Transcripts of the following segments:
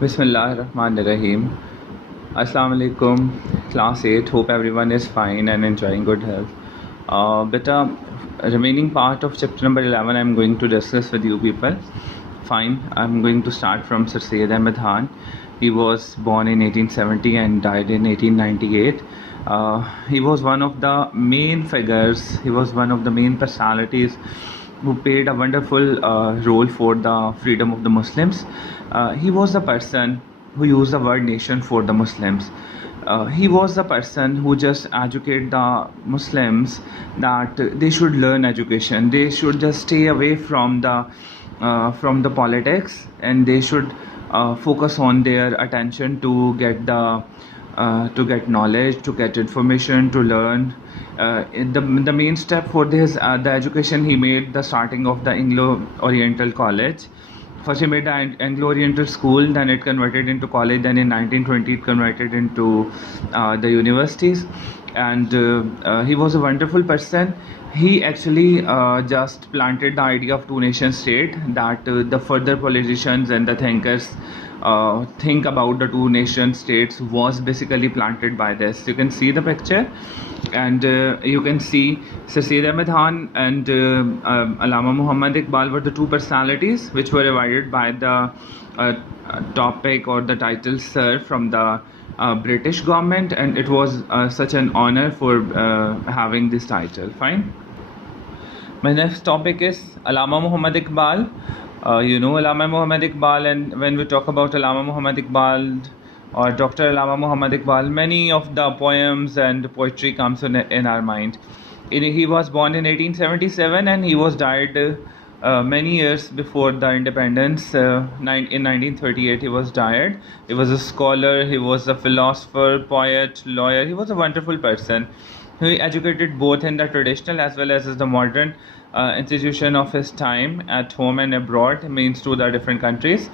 Bismillahirrahmanirrahim. Assalamu alaikum, class 8. Hope everyone is fine and enjoying good health. Beta, remaining part of chapter number 11 I'm going to discuss with you people. Fine, I'm going to start from Sir Syed Ahmed Khan. He was born in 1870 and died in 1898. He was one of the main figures, he was one of the main personalities who played a wonderful role for the freedom of the Muslims. He was the person who used the word nation for the Muslims. He was the person who just educated the Muslims that they should learn education. They should just stay away from the politics, and they should focus on their attention to get knowledge, to get information, to learn. The main step for this, the education he made, the starting of the Anglo-Oriental College. First he made the Anglo-Oriental School, then it converted into college, then in 1920 it converted into the universities. And he was a wonderful person. He actually just planted the idea of two nation state, that the further politicians and the thinkers think about the two nation states was basically planted by this. You can see the picture, and you can see Sir Syed Ahmed Khan and Allama Muhammad Iqbal were the two personalities which were divided by the topic or the title Sir from the British government, and it was such an honor for having this title. Fine. My next topic is Allama Muhammad Iqbal. You know Allama Muhammad Iqbal, and when we talk about Allama Muhammad Iqbal or Dr. Allama Muhammad Iqbal, many of the poems and poetry comes in our mind. He was born in 1877 and he was died many years before the independence. In 1938 he was died. He was a scholar, he was a philosopher, poet, lawyer. He was a wonderful person. He educated both in the traditional as well as the modern institution of his time at home and abroad, means to the different countries.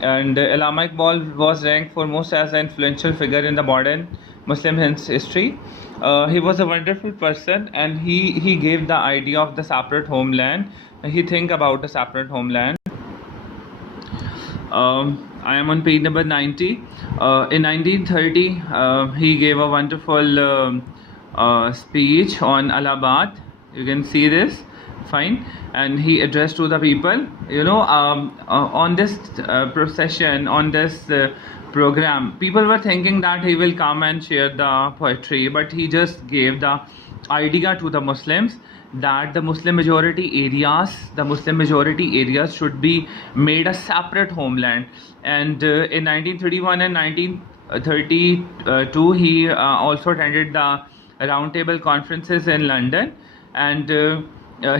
And Allama Iqbal was ranked foremost as an influential figure in the modern Muslim history. He was a wonderful person, and he gave the idea of the separate homeland. He think about a separate homeland. I am on page number 90. In 1930, he gave a wonderful speech on Allahabad. You can see this. Fine. And he addressed to the people, on this procession, on this program, people were thinking that he will come and share the poetry, but he just gave the idea to the Muslims that the Muslim majority areas should be made a separate homeland. And in 1931 and 1932 he also attended the roundtable conferences in London, and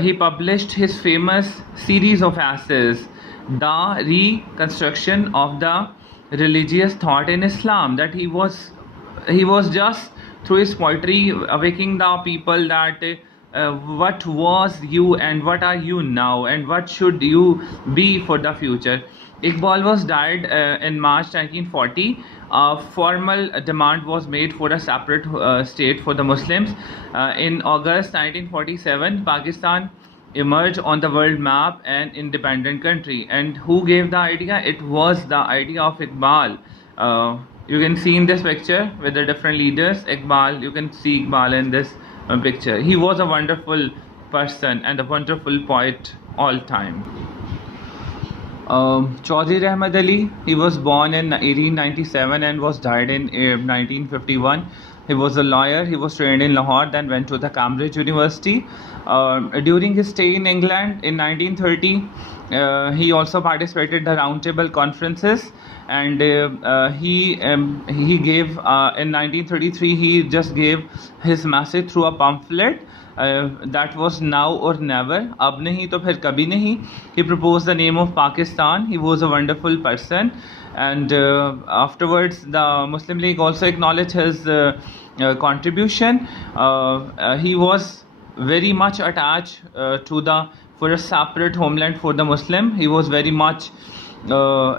he published his famous series of essays, The Reconstruction of the Religious Thought in Islam. That he was just through his poetry awakening the people that what was you and what are you now, and what should you be for the future. Iqbal was died in March 1940. A formal demand was made for a separate state for the Muslims. In August 1947, Pakistan emerged on the world map, an independent country. And who gave the idea? It was the idea of Iqbal. You can see in this picture with the different leaders, Iqbal, you can see Iqbal in this picture. He was a wonderful person and a wonderful poet all time. Chaudhry Ahmad Ali, he was born in 1897 and was died in 1951. He was a lawyer. He was trained in Lahore, then went to the Cambridge University. During his stay in England in 1930, he also participated in the roundtable conferences, and he gave in 1933 he just gave his message through a pamphlet. That was now or never, ab nahi to phir kabhi nahi. He proposed the name of Pakistan. He was a wonderful person, and afterwards the Muslim League also acknowledged his contribution. He was very much attached for a separate homeland for the Muslim. He was very much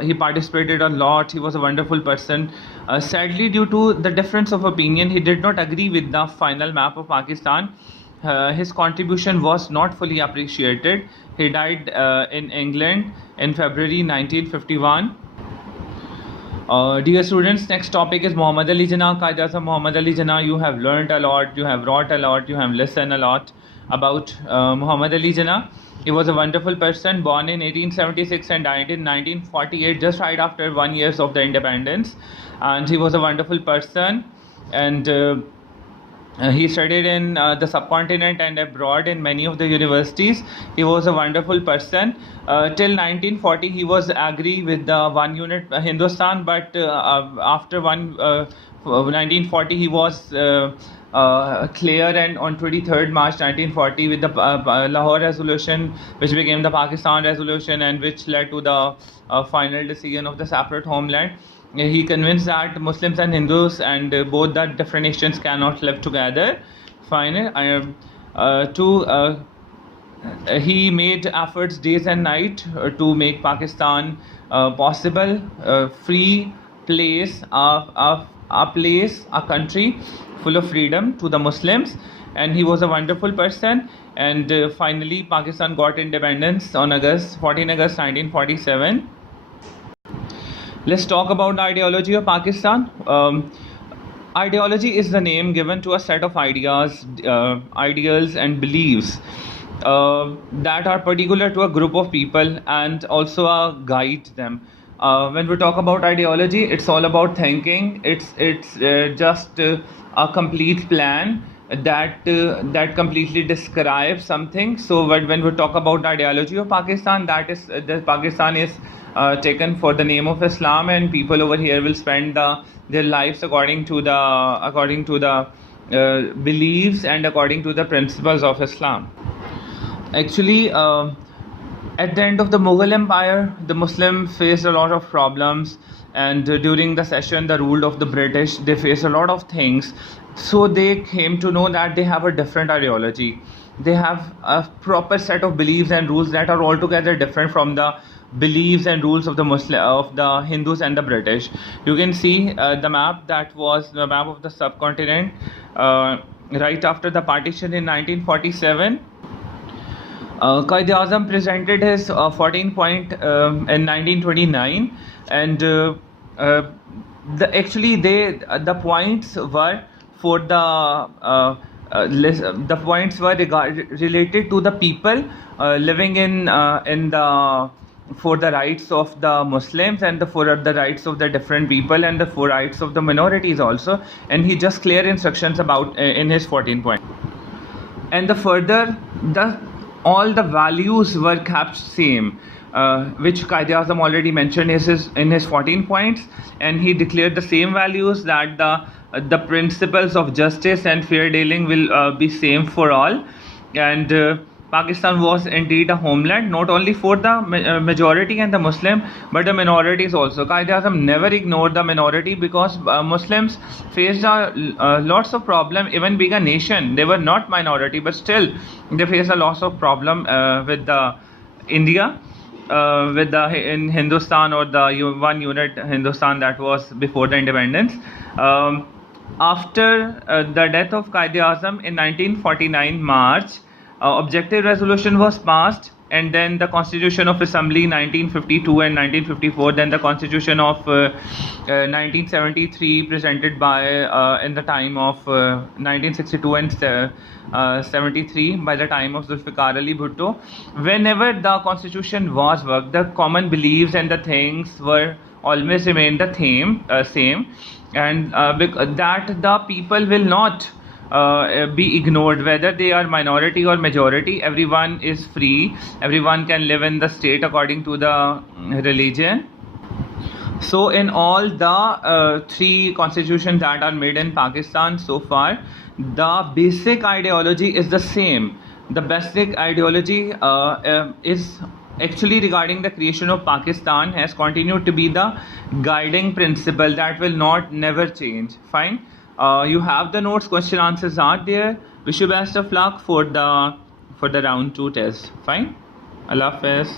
he participated a lot. He was a wonderful person. Sadly, due to the difference of opinion, he did not agree with the final map of Pakistan. His contribution was not fully appreciated. He died in England in February 1951. Dear students, next topic is Muhammad Ali Jinnah. Qaid-e-Azam Muhammad Ali Jinnah. You have learned a lot, you have wrought a lot, you have listened a lot about Muhammad Ali Jinnah. He was a wonderful person, born in 1876 and died in 1948, just right after 1 year of the independence. And he was a wonderful person, and he studied in the subcontinent and abroad in many of the universities. He was a wonderful person. Till 1940, he was agree with the one unit Hindustan, but after 1940, he was clear, and on 23rd March 1940, with the Lahore Resolution, which became the Pakistan Resolution and which led to the final decision of the separate homeland, he convinced that Muslims and Hindus and both the different nations cannot live together. Finally, he made efforts days and night to make Pakistan possible, free place, a country full of freedom to the Muslims. And he was a wonderful person. And finally, Pakistan got independence on 14 August 1947. Let's talk about the ideology of Pakistan. Ideology is the name given to a set of ideas, ideals and beliefs that are particular to a group of people and also guide them. When we talk about ideology, it's all about thinking. It's just a complete plan that completely describes something. So when we talk about the ideology of Pakistan, that Pakistan is taken for the name of Islam, and people over here will spend their lives according to the beliefs and according to the principles of Islam. Actually, at the end of the Mughal Empire, the Muslims faced a lot of problems, and during the session, the rule of the British, they faced a lot of things. So they came to know that they have a different ideology. They have a proper set of beliefs and rules that are altogether different from the beliefs and rules of the Hindus and the British. You can see the map, that was the map of the subcontinent right after the partition in 1947. Qaid-e-Azam presented his 14 point in 1929, and the points were for the points were related to the people living for the rights of the Muslims, and for the rights of the different people, and for rights of the minorities also. And he just clear instructions about in his 14 point. And all the values were kept same, which Qaid-e-Azam already mentioned in his 14 points, and he declared the same values, that the principles of justice and fair dealing will be same for all. And Pakistan was indeed a homeland, not only for the majority and the Muslim, but the minorities also. Qaid-e-Azam never ignored the minority, because Muslims faced lots of problem. Even being a nation, they were not minority, but still they faced a lots of problem with the India, in Hindustan, or the one unit Hindustan that was before the independence. After the death of Qaid-e-Azam in 1949 March, objective resolution was passed, and then the Constitution of Assembly 1952 and 1954, then the Constitution of 1973 presented by in the time of 1962 and 73 by the time of Zulfikar Ali Bhutto. Whenever the Constitution was worked, the common beliefs and the things were always remained the same, and that the people will not be ignored, whether they are minority or majority. Everyone is free, everyone can live in the state according to the religion. So in all the 3 constitutions that are made in Pakistan so far, the basic ideology is the same. The basic ideology is actually regarding the creation of Pakistan has continued to be the guiding principle that will never change. Fine. You have the notes, question answers are there. Wish you best of luck for the round 2 test. Fine. Allah Hafiz.